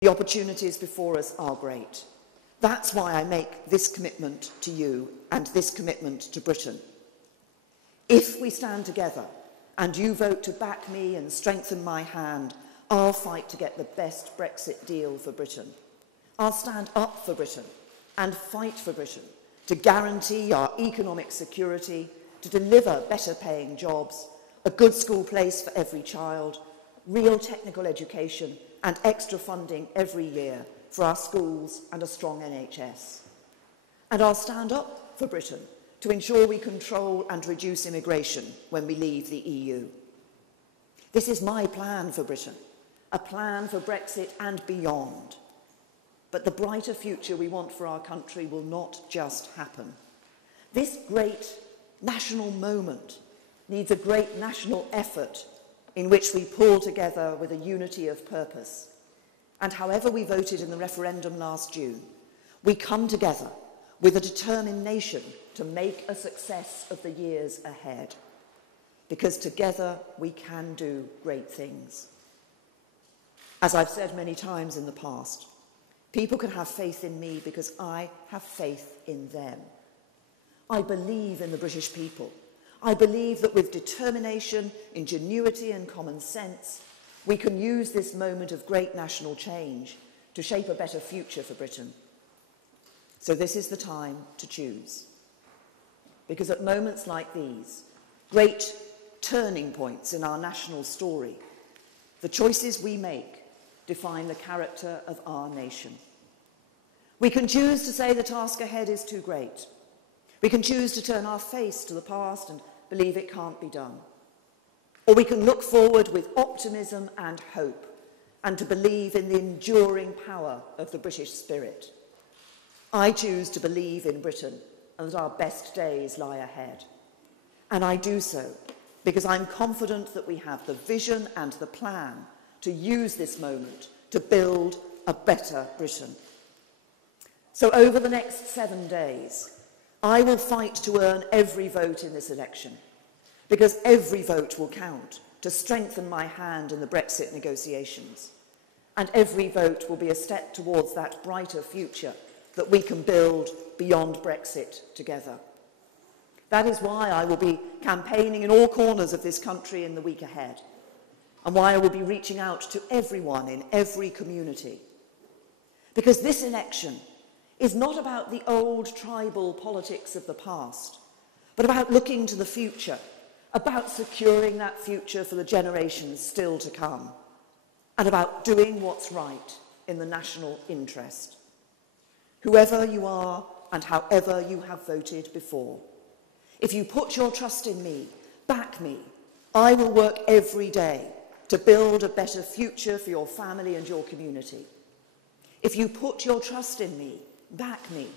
The opportunities before us are great. That's why I make this commitment to you and this commitment to Britain. If we stand together and you vote to back me and strengthen my hand, I'll fight to get the best Brexit deal for Britain. I'll stand up for Britain and fight for Britain to guarantee our economic security, to deliver better paying jobs, a good school place for every child, real technical education and extra funding every year for our schools and a strong NHS. And I'll stand up for Britain to ensure we control and reduce immigration when we leave the EU. This is my plan for Britain, a plan for Brexit and beyond. But the brighter future we want for our country will not just happen. This great national moment needs a great national effort in which we pull together with a unity of purpose. And however we voted in the referendum last June, we come together with a determination to make a success of the years ahead. Because together we can do great things. As I've said many times in the past, people can have faith in me because I have faith in them. I believe in the British people. I believe that with determination, ingenuity and common sense, we can use this moment of great national change to shape a better future for Britain. So this is the time to choose. Because at moments like these, great turning points in our national story, the choices we make define the character of our nation. We can choose to say the task ahead is too great. We can choose to turn our face to the past and believe it can't be done. Or we can look forward with optimism and hope and to believe in the enduring power of the British spirit. I choose to believe in Britain and that our best days lie ahead. And I do so because I'm confident that we have the vision and the plan to use this moment to build a better Britain. So over the next 7 days, I will fight to earn every vote in this election, because every vote will count to strengthen my hand in the Brexit negotiations. And every vote will be a step towards that brighter future that we can build beyond Brexit together. That is why I will be campaigning in all corners of this country in the week ahead, and why I will be reaching out to everyone in every community. Because this election is not about the old tribal politics of the past, but about looking to the future, about securing that future for the generations still to come, and about doing what's right in the national interest. Whoever you are and however you have voted before, if you put your trust in me, back me, I will work every day to build a better future for your family and your community. If you put your trust in me, back me,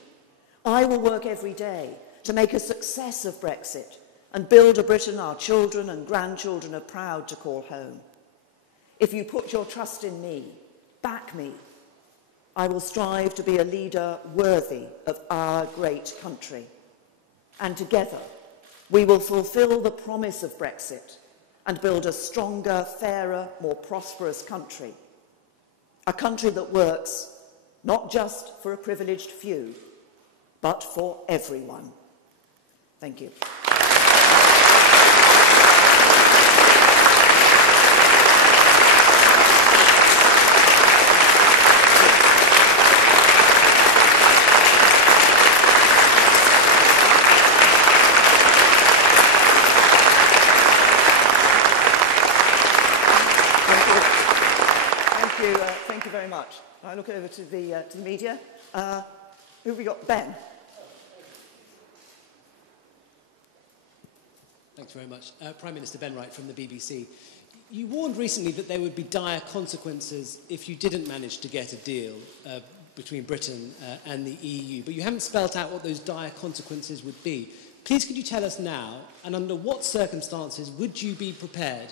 I will work every day to make a success of Brexit and build a Britain our children and grandchildren are proud to call home. If you put your trust in me, back me, I will strive to be a leader worthy of our great country. And together, we will fulfil the promise of Brexit and build a stronger, fairer, more prosperous country. A country that works not just for a privileged few, but for everyone. Thank you. Thank you very much. I look over to the media. Who have we got? Ben. Thanks very much. Prime Minister Ben Wright from the BBC. You warned recently that there would be dire consequences if you didn't manage to get a deal between Britain and the EU, but you haven't spelt out what those dire consequences would be. Please could you tell us now, and under what circumstances would you be prepared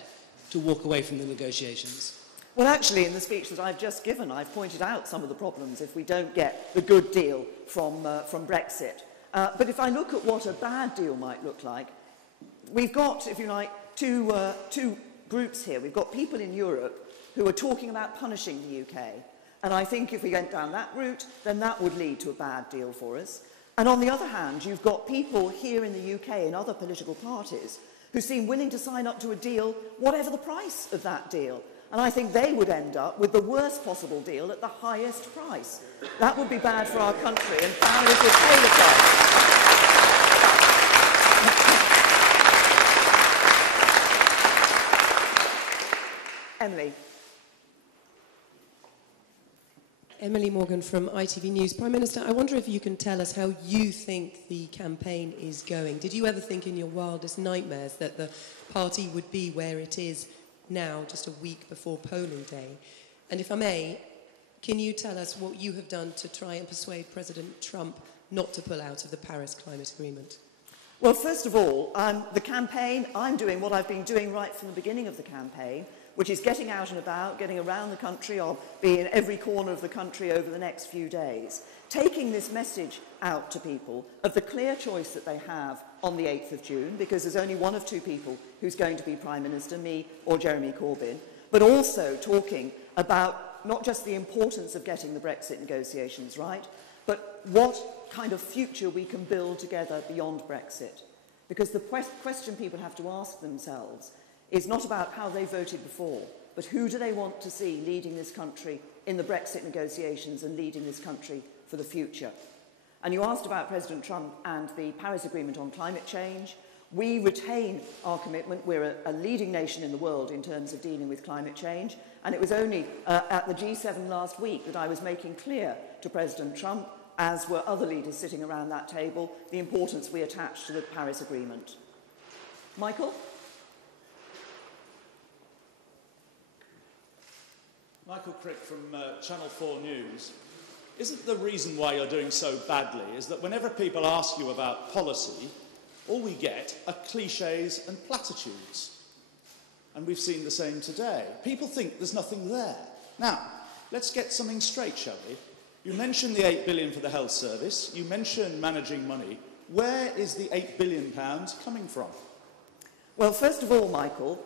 to walk away from the negotiations? Well, actually, in the speech that I've just given, I've pointed out some of the problems if we don't get the good deal from Brexit. But if I look at what a bad deal might look like, we've got, if you like, two groups here. We've got people in Europe who are talking about punishing the UK, And I think if we went down that route, then that would lead to a bad deal for us. And on the other hand, you've got people here in the UK and other political parties who seem willing to sign up to a deal, whatever the price of that deal. And I think they would end up with the worst possible deal at the highest price. That would be bad for our country, and families would pay the price. Emily. Emily Morgan from ITV News. Prime Minister, I wonder if you can tell us how you think the campaign is going. Did you ever think in your wildest nightmares that the party would be where it is now, just a week before polling day? And if I may, can you tell us what you have done to try and persuade President Trump not to pull out of the Paris Climate Agreement? Well, first of all, the campaign, I'm doing what I've been doing right from the beginning of the campaign, which is getting out and about, getting around the country. I'll be in every corner of the country over the next few days, taking this message out to people of the clear choice that they have on the 8th of June, because there's only one of two people who's going to be Prime Minister, me or Jeremy Corbyn, but also talking about not just the importance of getting the Brexit negotiations right, but what kind of future we can build together beyond Brexit. Because the question people have to ask themselves is not about how they voted before, but who do they want to see leading this country in the Brexit negotiations and leading this country for the future. And you asked about President Trump and the Paris Agreement on climate change. We retain our commitment. We're a leading nation in the world in terms of dealing with climate change. And it was only at the G7 last week that I was making clear to President Trump, as were other leaders sitting around that table, the importance we attach to the Paris Agreement. Michael? Michael Crick from Channel 4 News. Isn't the reason why you're doing so badly is that whenever people ask you about policy, all we get are cliches and platitudes? And we've seen the same today. People think there's nothing there. Now, let's get something straight, shall we? You mentioned the £8 billion for the health service. You mentioned managing money. Where is the £8 billion coming from? Well, first of all, Michael,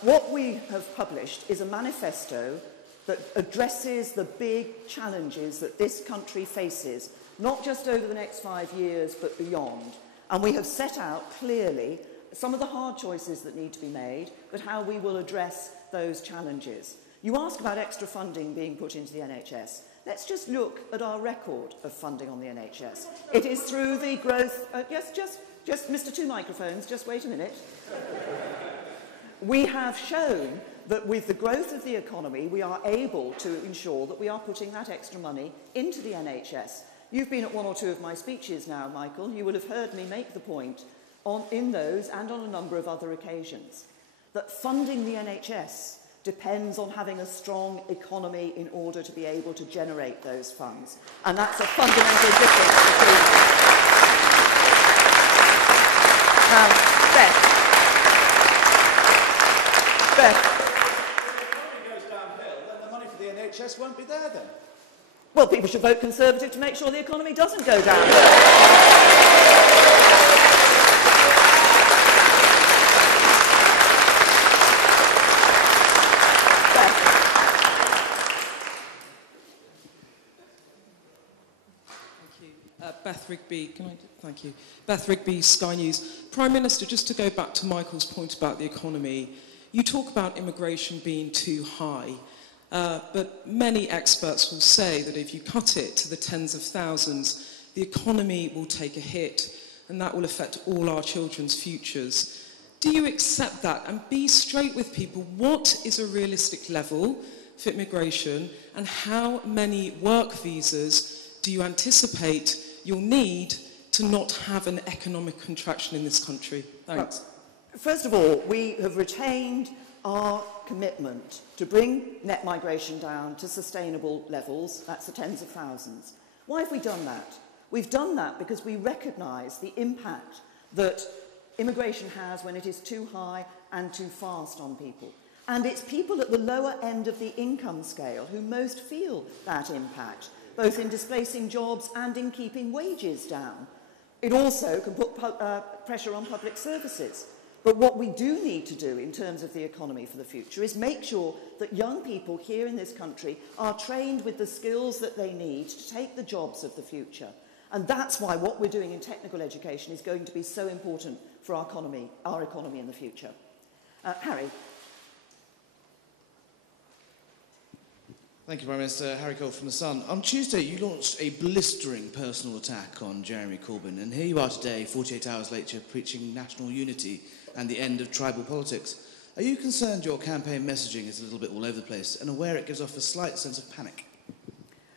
what we have published is a manifesto that addresses the big challenges that this country faces, not just over the next 5 years, but beyond. And we have set out clearly some of the hard choices that need to be made, but how we will address those challenges. You ask about extra funding being put into the NHS. Let's just look at our record of funding on the NHS. It is through the growth... just Mr. Two Microphones, just wait a minute. We have shown that with the growth of the economy, we are able to ensure that we are putting that extra money into the NHS. You've been at one or two of my speeches now, Michael. You will have heard me make the point in those and on a number of other occasions that funding the NHS depends on having a strong economy in order to be able to generate those funds. And that's a fundamental difference between... Beth. NHS won't be there then. Well, people should vote Conservative to make sure the economy doesn't go down. Beth Rigby, thank you. Beth Rigby, Sky News. Prime Minister, just to go back to Michael's point about the economy, you talk about immigration being too high. But many experts will say that if you cut it to the tens of thousands, the economy will take a hit, and that will affect all our children's futures. Do you accept that? And be straight with people. What is a realistic level for immigration, and how many work visas do you anticipate you'll need to not have an economic contraction in this country? Thanks. Well, first of all, we have retained our commitment to bring net migration down to sustainable levels. That's the tens of thousands. Why have we done that? We've done that because we recognise the impact that immigration has when it is too high and too fast on people. And it's people at the lower end of the income scale who most feel that impact, both in displacing jobs and in keeping wages down. It also can put pressure on public services. But what we do need to do in terms of the economy for the future is make sure that young people here in this country are trained with the skills that they need to take the jobs of the future. And that's why what we're doing in technical education is going to be so important for our economy in the future. Harry. Thank you, Prime Minister. Harry Cole from The Sun. On Tuesday, you launched a blistering personal attack on Jeremy Corbyn, and here you are today, 48 hours later, preaching national unity and the end of tribal politics. Are you concerned your campaign messaging is a little bit all over the place and aware it gives off a slight sense of panic?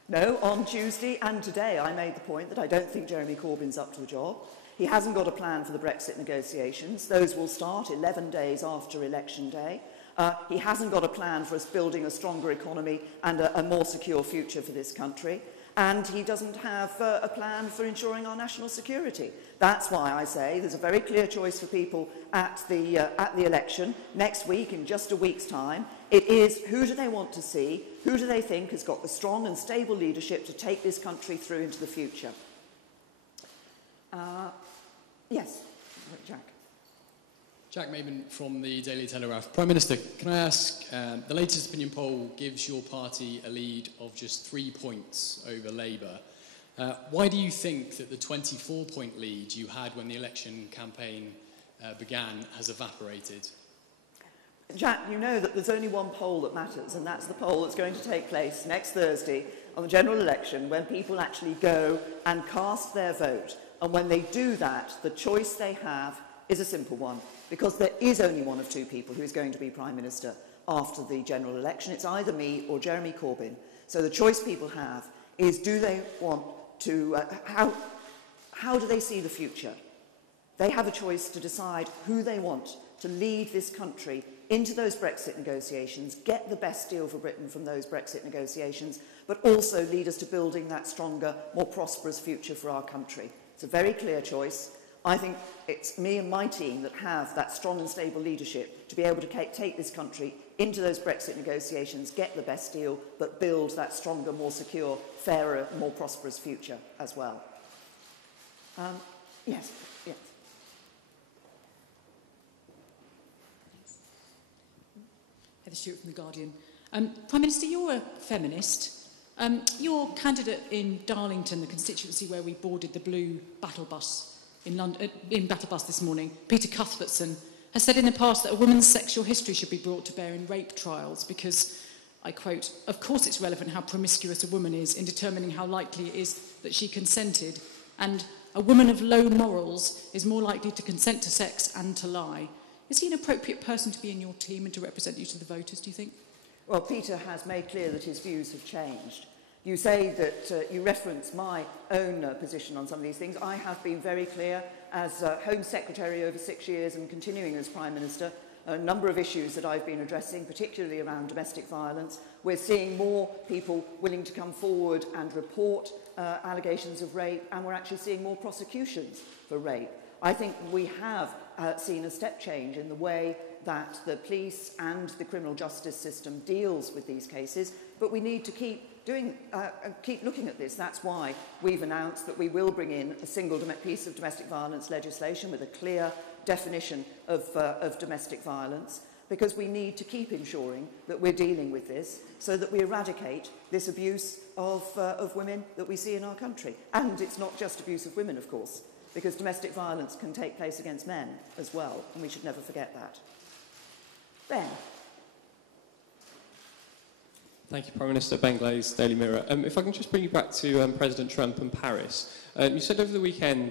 No, on Tuesday and today I made the point that I don't think Jeremy Corbyn's up to the job. He hasn't got a plan for the Brexit negotiations. Those will start 11 days after election day. He hasn't got a plan for us building a stronger economy and a more secure future for this country. And he doesn't have a plan for ensuring our national security. That's why I say there's a very clear choice for people at the election next week, in just a week's time. It is who do they want to see, who do they think has got the strong and stable leadership to take this country through into the future. Yes, Jack. Jack Maben from the Daily Telegraph. Prime Minister, can I ask, the latest opinion poll gives your party a lead of just 3 points over Labour. Why do you think that the 24-point lead you had when the election campaign began has evaporated? Jack, you know that there's only one poll that matters, and that's the poll that's going to take place next Thursday on the general election, when people actually go and cast their vote. And when they do that, the choice they have is a simple one, because there is only one of two people who is going to be Prime Minister after the general election. It's either me or Jeremy Corbyn. So the choice people have is, do they want to, how do they see the future? They have a choice to decide who they want to lead this country into those Brexit negotiations, get the best deal for Britain from those Brexit negotiations, but also lead us to building that stronger, more prosperous future for our country. It's a very clear choice. I think it's me and my team that have that strong and stable leadership to be able to take this country into those Brexit negotiations, get the best deal, but build that stronger, more secure, fairer, more prosperous future as well. Yes. Heather Stewart from The Guardian. Prime Minister, you're a feminist. Your candidate in Darlington, the constituency where we boarded the blue battle bus in Battle Bus this morning, Peter Cuthbertson, has said in the past that a woman's sexual history should be brought to bear in rape trials because, I quote, "Of course it's relevant how promiscuous a woman is in determining how likely it is that she consented, and a woman of low morals is more likely to consent to sex and to lie." Is he an appropriate person to be in your team and to represent you to the voters, do you think? Well, Peter has made clear that his views have changed. You say that you reference my own position on some of these things. I have been very clear as Home Secretary over 6 years and continuing as Prime Minister, a number of issues that I've been addressing, particularly around domestic violence. We're seeing more people willing to come forward and report allegations of rape, and we're actually seeing more prosecutions for rape. I think we have seen a step change in the way that the police and the criminal justice system deals with these cases, but we need to keep looking at this. That's why we've announced that we will bring in a single piece of domestic violence legislation with a clear definition of domestic violence, because we need to keep ensuring that we're dealing with this so that we eradicate this abuse of women that we see in our country. And it's not just abuse of women, of course, because domestic violence can take place against men as well, and we should never forget that. Ben. Thank you, Prime Minister. Ben Glaze, Daily Mirror. If I can just bring you back to President Trump and Paris. You said over the weekend